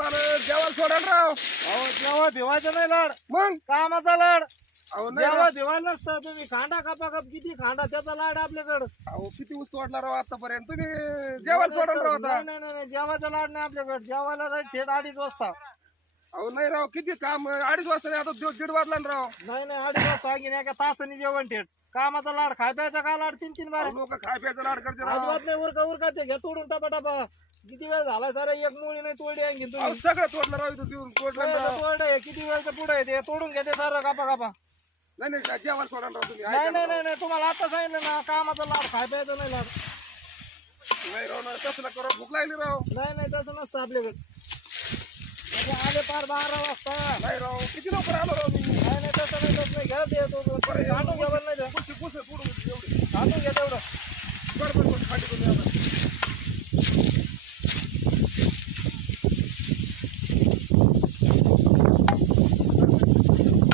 मला जेवायला सोडाल राव. अहो जेव्हा भिवायचं नाही लाड, मग कामाचा लाड. अहो नाही जेव्हा राव. भिवायला नसतं तुम्ही खांडा कापा काप किती खांडा त्याचा लाड आपल्याकडं. अहो किती ऊस तोडला राव आतापर्यंत. तुम्ही जेवायला सोडाल राव आता. नाही नाही नाही जेवायचा लाड नाही आपल्याकडे. जेवायला लाड थेट 2:30 वाजता. अहो नाही राव किती काम 2:30 वाजता नाही, आता 1:30 वाजला ना राव. नाही नाही 2:30 वाजता आणखीन एका तासाने जेवण थेट. कामाचा लाड, खाय प्यायचा का लाड 3-3 बार. लोक खाय प्यायचा लाड करते राव. अजिबात नाही. उरका उरका ते घ्या तोडून टपा टपा. किती वेळ झाला सर, एक मुळी नाही तोडी आणखीन अहो तुम्ही. सगळं तोडलं राव इथून तिथून तोडलं ना राव. तोड आहे, किती वेळचं पुढे आहे ते तोडून घेते सर कापा कापा. नाही नाही जेवायला सोडाल राव तुम्ही. नाही ऐका नाही ना नाही नाही तुम्हाला आता सांगितलं ना, कामाचा लाड, खाय प्यायचा नाही लाड. राव. नाही राव नाही तसं नका राव. भूक लागली राव. नाही नाही तसं नसतं आपल्याकडे. म्हणजे आले पार 12 वाजता. नाही राव किती लवकर आलो राव मी. नाही नाही तसं नाही, तसं नाही. घ्या ते तो काढून घ्या. बरं नाही तर. पुढची पुढचं पुढं एवढी. काढून घ्या तेवढं.